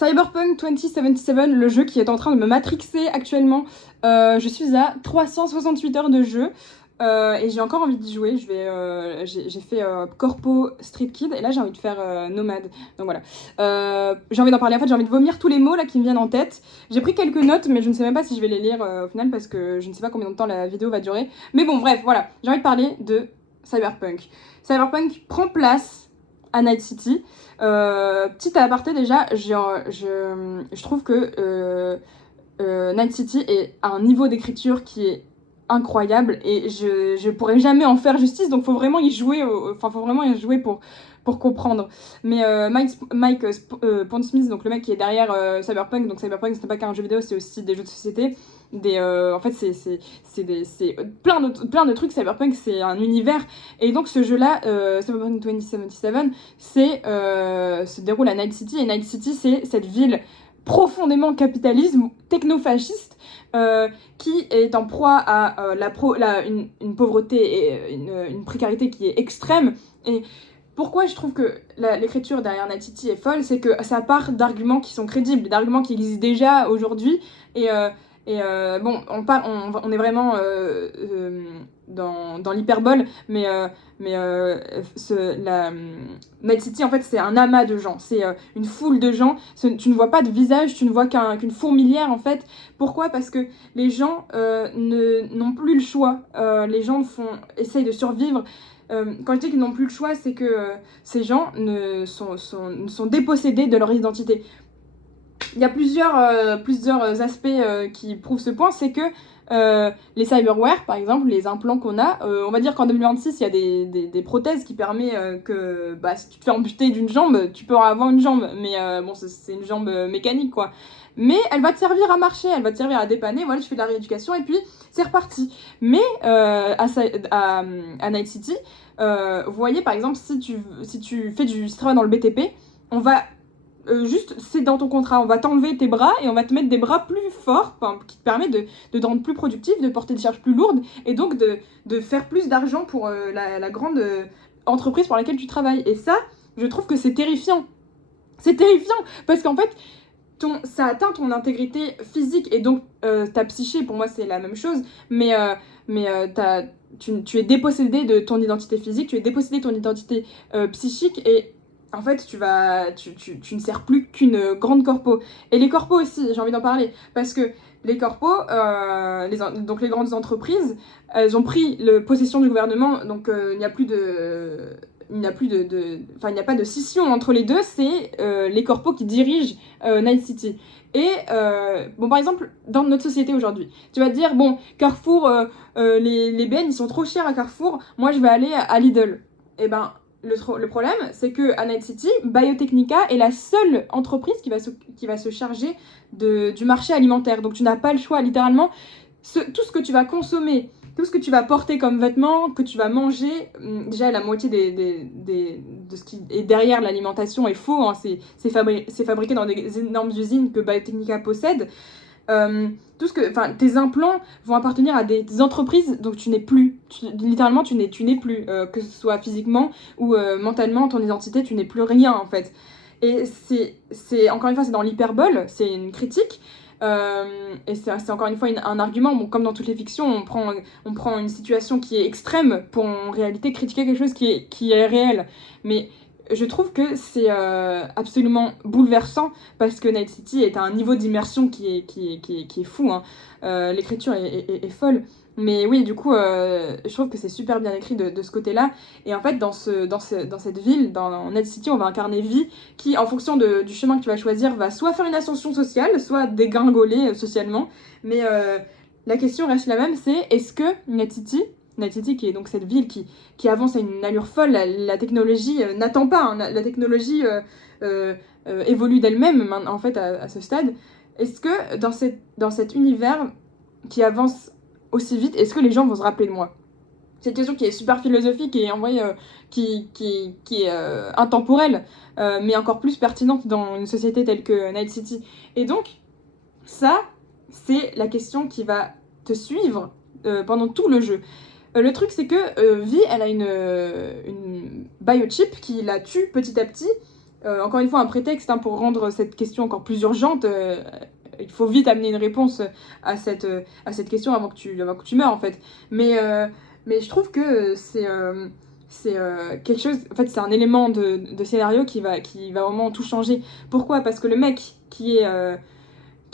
Cyberpunk 2077, le jeu qui est en train de me matrixer actuellement. Je suis à 368 heures de jeu. Et j'ai encore envie d'y jouer. J'ai fait Corpo Street Kid et là j'ai envie de faire Nomade. Donc voilà. J'ai envie d'en parler. En fait, j'ai envie de vomir tous les mots là qui me viennent en tête. J'ai pris quelques notes, mais je ne sais même pas si je vais les lire au final parce que je ne sais pas combien de temps la vidéo va durer. Mais bon, bref, voilà. J'ai envie de parler de Cyberpunk. Cyberpunk prend place à Night City. Petit aparté déjà, je trouve que Night City est à un niveau d'écriture qui est incroyable et je pourrais jamais en faire justice, donc faut vraiment y jouer, faut vraiment y jouer pour comprendre. Mais Mike Pondsmith, donc le mec qui est derrière Cyberpunk, donc Cyberpunk ce n'est pas qu'un jeu vidéo, c'est aussi des jeux de société. En fait c'est plein de trucs. Cyberpunk c'est un univers et donc ce jeu là Cyberpunk 2077 se déroule à Night City et Night City c'est cette ville profondément capitalisme techno-fasciste qui est en proie à une pauvreté et une précarité qui est extrême. Et pourquoi je trouve que l'écriture derrière Night City est folle, c'est que ça part d'arguments qui sont crédibles, d'arguments qui existent déjà aujourd'hui. Bon, on est vraiment dans l'hyperbole, mais Night City, en fait, c'est un amas de gens, c'est une foule de gens. Tu ne vois pas de visage, tu ne vois qu'une fourmilière, en fait. Pourquoi ? Parce que les gens n'ont plus le choix. Les gens essayent de survivre. Quand je dis qu'ils n'ont plus le choix, c'est que ces gens sont dépossédés de leur identité. Il y a plusieurs aspects qui prouvent ce point, c'est que les cyberware, par exemple, les implants qu'on a, on va dire qu'en 2026, il y a des prothèses qui permettent que si tu te fais amputer d'une jambe, tu peux avoir une jambe, mais bon, c'est une jambe mécanique, quoi. Mais elle va te servir à marcher, elle va te servir à dépanner, voilà, tu fais de la rééducation et puis c'est reparti. Mais à Night City, vous voyez, par exemple, si tu travailles dans le BTP, on va juste, c'est dans ton contrat, on va t'enlever tes bras et on va te mettre des bras plus forts, qui te permettent de te rendre plus productif, de porter des charges plus lourdes et donc de faire plus d'argent pour la grande entreprise pour laquelle tu travailles. Et ça, je trouve que c'est terrifiant. C'est terrifiant parce qu'en fait, ça atteint ton intégrité physique et donc ta psyché, pour moi c'est la même chose, mais tu es dépossédé de ton identité physique, tu es dépossédé de ton identité psychique et en fait, tu ne sers plus qu'une grande corpo. Et les corpos aussi, j'ai envie d'en parler. Parce que les corpos, donc les grandes entreprises, elles ont pris possession du gouvernement. Donc il n'y a pas de scission entre les deux. C'est les corpos qui dirigent Night City. Et par exemple, dans notre société aujourd'hui, tu vas te dire, bon, Carrefour, les bennes, ils sont trop chers à Carrefour. Moi, je vais aller à Lidl. Et ben... Le problème, c'est qu'à Night City, Biotechnica est la seule entreprise qui va se charger du marché alimentaire. Donc tu n'as pas le choix, littéralement. Tout ce que tu vas consommer, tout ce que tu vas porter comme vêtements, que tu vas manger, déjà la moitié de ce qui est derrière l'alimentation est faux. Hein, c'est fabriqué dans des énormes usines que Biotechnica possède. Tes implants vont appartenir à des entreprises, donc tu n'es plus, littéralement tu n'es plus, que ce soit physiquement ou mentalement, ton identité, tu n'es plus rien en fait. Et c'est encore une fois, c'est dans l'hyperbole, c'est une critique, et c'est encore une fois un argument. Bon, comme dans toutes les fictions, on prend une situation qui est extrême pour en réalité critiquer quelque chose qui est réel. Mais je trouve que c'est absolument bouleversant parce que Night City est à un niveau d'immersion qui est fou. Hein. L'écriture est folle. Mais oui, du coup, je trouve que c'est super bien écrit de ce côté-là. Et en fait, dans cette ville, dans Night City, on va incarner Vi qui, en fonction du chemin que tu vas choisir, va soit faire une ascension sociale, soit dégringoler socialement. Mais la question reste la même, c'est est-ce que Night City qui est donc cette ville qui avance à une allure folle, la technologie n'attend pas, hein, la technologie évolue d'elle-même en fait à ce stade. Est-ce que dans cet univers qui avance aussi vite, est-ce que les gens vont se rappeler de moi ? C'est une question qui est super philosophique et en vrai qui est intemporelle, mais encore plus pertinente dans une société telle que Night City. Et donc, ça, c'est la question qui va te suivre pendant tout le jeu. Le truc, c'est que Vi, elle a une biochip qui la tue petit à petit encore une fois un prétexte hein, pour rendre cette question encore plus urgente. Il faut vite amener une réponse à cette question avant que tu meurs en fait. Mais je trouve que c'est quelque chose, en fait c'est un élément de scénario qui va vraiment tout changer. Pourquoi? Parce que le mec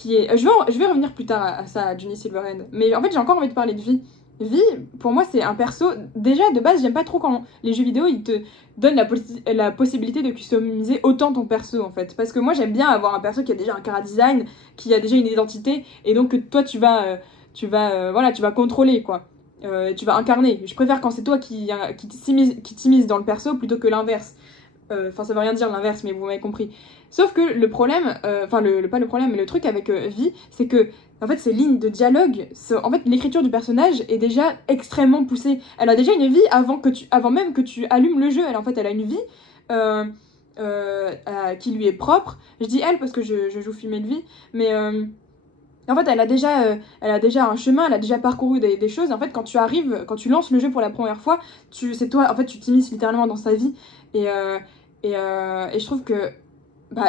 je vais revenir plus tard à ça, à Johnny Silverhand. Mais en fait, j'ai encore envie de parler de Vi. Vi, pour moi, c'est un perso. Déjà, de base, j'aime pas trop quand les jeux vidéo ils te donnent la possibilité de customiser autant ton perso en fait. Parce que moi, j'aime bien avoir un perso qui a déjà un chara design, qui a déjà une identité, et donc que toi, voilà, tu vas contrôler quoi. Tu vas incarner. Je préfère quand c'est toi qui t'immisce dans le perso plutôt que l'inverse. Enfin, ça veut rien dire l'inverse, mais vous m'avez compris. Sauf que le problème, enfin, pas le problème, mais le truc avec Vi, c'est que, en fait, ces lignes de dialogue, en fait, l'écriture du personnage est déjà extrêmement poussée. Elle a déjà une vie avant même que tu allumes le jeu. Elle a une vie qui lui est propre. Je dis elle parce que je joue Female Vi, mais en fait, elle a déjà un chemin, elle a déjà parcouru des choses. En fait, quand tu lances le jeu pour la première fois, c'est toi, en fait, tu t'immisces littéralement dans sa vie. Et, et je trouve que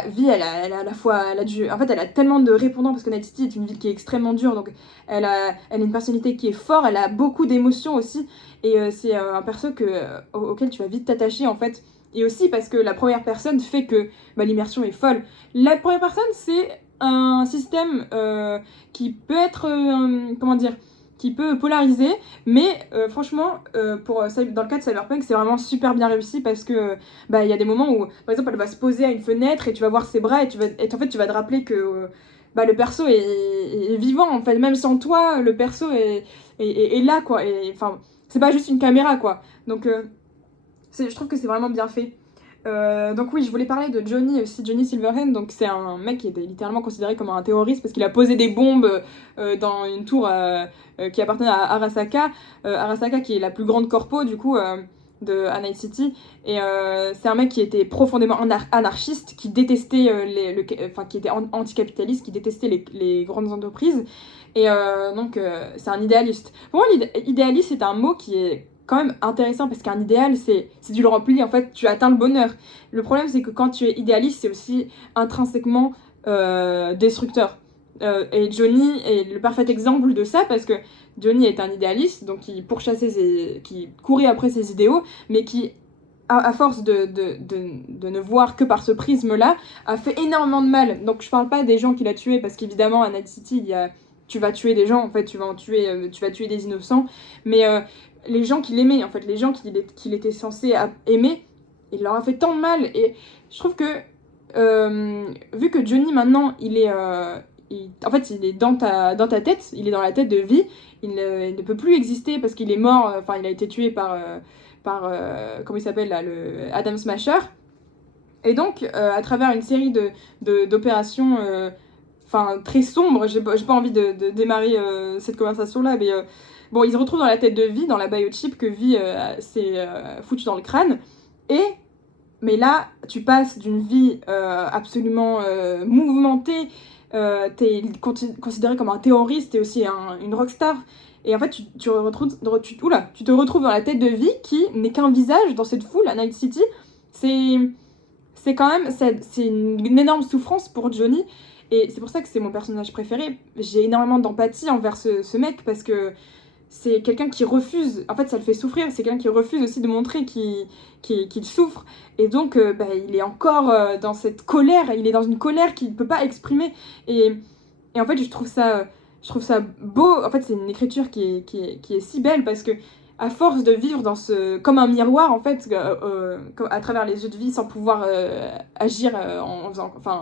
Vi, elle a à la fois, en fait, elle a tellement de répondants parce que Night City est une ville qui est extrêmement dure, donc elle a une personnalité qui est forte, elle a beaucoup d'émotions aussi, et c'est un perso auquel tu vas vite t'attacher en fait. Et aussi parce que la première personne fait que l'immersion est folle. La première personne, c'est un système qui peut être, comment dire, qui peut polariser, mais franchement, dans le cas de Cyberpunk, c'est vraiment super bien réussi parce que il y a des moments où, par exemple, elle va se poser à une fenêtre et tu vas voir ses bras et en fait, tu vas te rappeler que le perso est vivant, en fait, même sans toi, le perso est là, quoi. Et enfin, c'est pas juste une caméra, quoi. Donc, je trouve que c'est vraiment bien fait. Donc oui, je voulais parler de Johnny aussi, Johnny Silverhand. Donc c'est un mec qui était littéralement considéré comme un terroriste parce qu'il a posé des bombes dans une tour qui appartenait à Arasaka. Arasaka qui est la plus grande corpo du coup de Night City. Et c'est un mec qui était profondément anarchiste, qui détestait qui était anticapitaliste, qui détestait les grandes entreprises. Et donc c'est un idéaliste. Pour moi, idéaliste c'est un mot qui est quand même intéressant parce qu'un idéal, c'est tu le remplis, en fait, tu atteins le bonheur. Le problème, c'est que quand tu es idéaliste, c'est aussi intrinsèquement destructeur. Et Johnny est le parfait exemple de ça parce que Johnny est un idéaliste, donc qui courait après ses idéaux, mais qui, à force de ne voir que par ce prisme-là, a fait énormément de mal. Donc je parle pas des gens qu'il a tués parce qu'évidemment, à Night City, tu vas tuer des gens, en fait, tu vas tuer des innocents, mais les gens qu'il aimait, en fait, les gens qu'il était censé aimer, il leur a fait tant de mal. Et je trouve que, vu que Johnny, maintenant, en fait, il est dans ta tête, il est dans la tête de Vi, il ne peut plus exister parce qu'il est mort, il a été tué par comment il s'appelle, là, le Adam Smasher. Et donc, à travers une série d'opérations très sombres, j'ai pas envie de démarrer cette conversation-là, mais bon, il se retrouve dans la tête de Vi, dans la biochip que Vi s'est foutu dans le crâne. Mais là, tu passes d'une vie absolument mouvementée, t'es considéré comme un terroriste, t'es aussi une rockstar. Et en fait, tu te retrouves dans la tête de Vi qui n'est qu'un visage dans cette foule à Night City. C'est quand même c'est une énorme souffrance pour Johnny. Et c'est pour ça que c'est mon personnage préféré. J'ai énormément d'empathie envers ce mec parce que c'est quelqu'un qui refuse, en fait ça le fait souffrir, c'est quelqu'un qui refuse aussi de montrer qu'il souffre, et donc il est encore dans cette colère, il est dans une colère qu'il ne peut pas exprimer, et en fait je trouve ça beau, en fait c'est une écriture qui est si belle, parce que à force de vivre comme un miroir, en fait, à travers les yeux de Vi, sans pouvoir agir,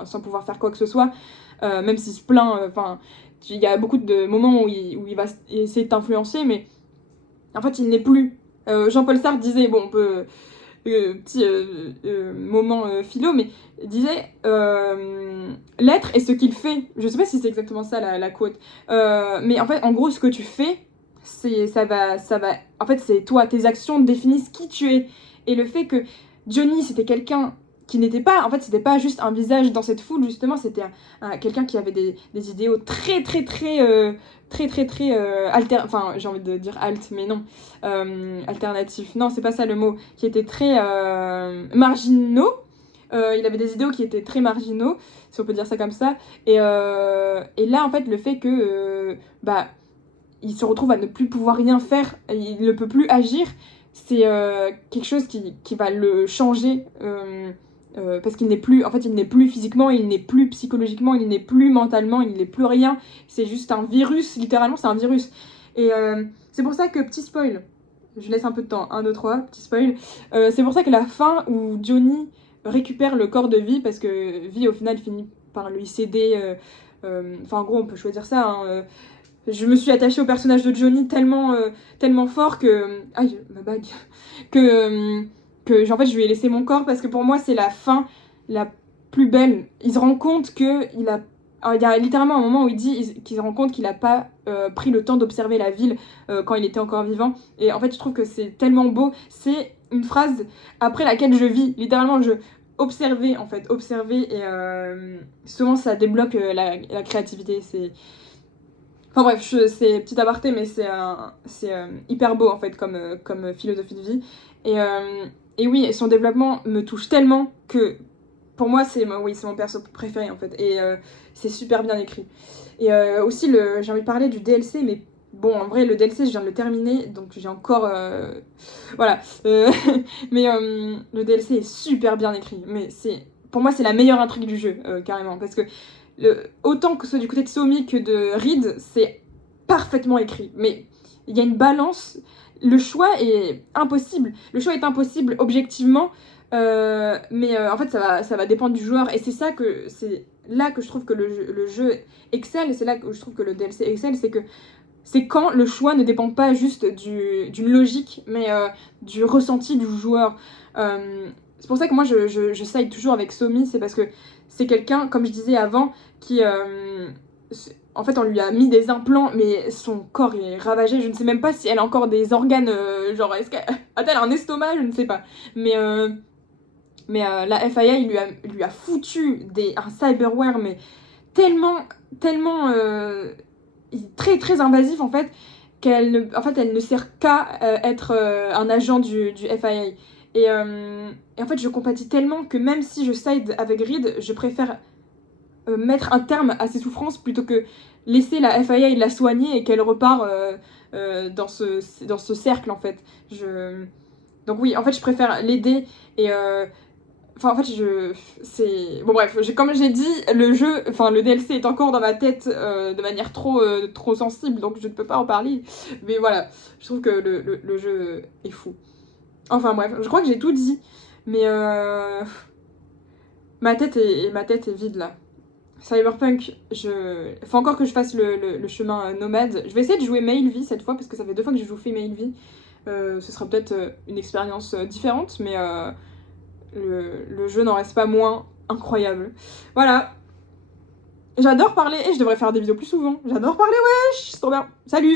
sans pouvoir faire quoi que ce soit, même s'il se plaint, il y a beaucoup de moments où il va essayer de t'influencer, mais en fait, il n'est plus. Jean-Paul Sartre disait, bon, on peut. Petit moment philo, mais il disait l'être est ce qu'il fait. Je sais pas si c'est exactement ça la quote. Mais en fait, en gros, ce que tu fais, ça va. En fait, c'est toi, tes actions définissent qui tu es. Et le fait que Johnny, c'était quelqu'un qui n'était pas, en fait, c'était pas juste un visage dans cette foule, justement, c'était quelqu'un qui avait des idéaux très j'ai envie de dire alt, mais non, alternatif, non, c'est pas ça le mot, qui était très marginaux, il avait des idéaux qui étaient très marginaux, si on peut dire ça comme ça. Et là, en fait, le fait que il se retrouve à ne plus pouvoir rien faire, il ne peut plus agir, c'est quelque chose qui va le changer. Parce qu'il n'est plus, en fait, il n'est plus physiquement, il n'est plus psychologiquement, il n'est plus mentalement, il n'est plus rien. C'est juste un virus, littéralement, c'est un virus. Et c'est pour ça que, petit spoil, je laisse un peu de temps, 1, 2, 3, petit spoil. C'est pour ça que la fin où Johnny récupère le corps de Vi, parce que Vi, au final, finit par lui céder. Enfin, en gros, on peut choisir ça. Hein, je me suis attachée au personnage de Johnny tellement fort que... Aïe, ma bague. Que en fait, je lui ai laissé mon corps parce que pour moi, c'est la fin la plus belle. Il se rend compte qu'il a... Alors, il y a littéralement un moment où il dit qu'il se rend compte qu'il n'a pas pris le temps d'observer la ville quand il était encore vivant. Et en fait, je trouve que c'est tellement beau. C'est une phrase après laquelle je vis. Littéralement, observer, en fait. Observer. Et souvent, ça débloque la créativité. C'est... Enfin bref, c'est petit aparté, mais c'est hyper beau, en fait, comme philosophie de vie. Et oui, son développement me touche tellement que... Pour moi, c'est mon perso préféré, en fait. Et c'est super bien écrit. Et aussi, j'ai envie de parler du DLC, mais bon, en vrai, le DLC, je viens de le terminer, donc j'ai encore... Voilà. Mais le DLC est super bien écrit. Mais pour moi, c'est la meilleure intrigue du jeu, carrément. Parce que autant que ce soit du côté de Somi que de Reed, c'est parfaitement écrit. Mais il y a une balance... Le choix est impossible. Le choix est impossible objectivement, mais en fait ça va dépendre du joueur. Et c'est là que je trouve que le jeu excelle, et c'est là que je trouve que le DLC excelle, c'est quand le choix ne dépend pas juste d'une logique, mais du ressenti du joueur. C'est pour ça que moi je side toujours avec Somi, c'est parce que c'est quelqu'un, comme je disais avant, qui... en fait, on lui a mis des implants, mais son corps est ravagé. Je ne sais même pas si elle a encore des organes. Genre, a-t-elle un estomac? Je ne sais pas. Mais la FIA, il lui a foutu un cyberware, mais tellement très très invasif, en fait, elle ne sert qu'à être un agent du FIA. Et en fait, je compatis tellement que même si je side avec Reed, je préfère mettre un terme à ses souffrances plutôt que laisser la FIA la soigner et qu'elle repart dans ce cercle, en fait. Donc oui, en fait, je préfère l'aider et... Enfin, en fait, bon, bref, comme j'ai dit, le DLC est encore dans ma tête de manière trop sensible, donc je ne peux pas en parler. Mais voilà, je trouve que le jeu est fou. Enfin, bref, je crois que j'ai tout dit, mais ma tête est vide, là. Cyberpunk, faut encore que je fasse le chemin nomade. Je vais essayer de jouer Mail V cette fois, parce que ça fait 2 fois que je joue Mail V. Ce sera peut-être une expérience différente, mais le jeu n'en reste pas moins incroyable. Voilà. J'adore parler, et je devrais faire des vidéos plus souvent. J'adore parler, wesh, c'est trop bien. Salut!